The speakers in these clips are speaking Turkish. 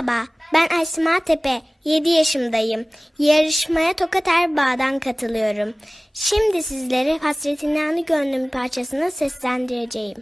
Merhaba, ben Asma Tepe, 7 yaşındayım. Yarışmaya Tokat Erbağ'dan katılıyorum. Şimdi sizlere Hasretin Yanı Gönlüm parçasını seslendireceğim.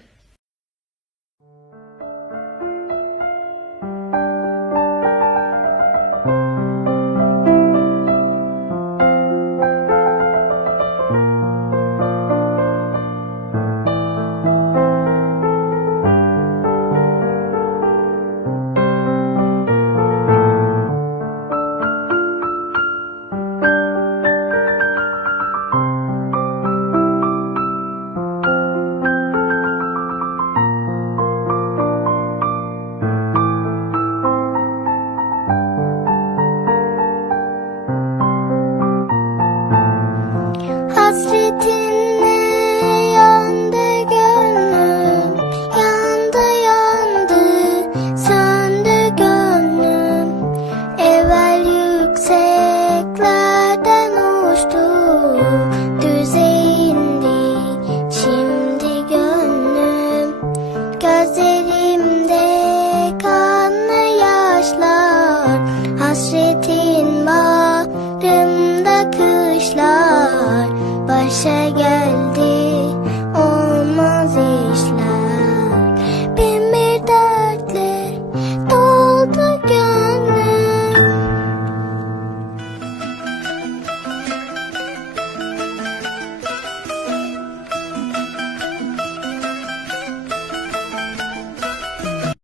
Gözlerimde kanlı yaşlar Hasretin bağrımda kışlar. Başa geldi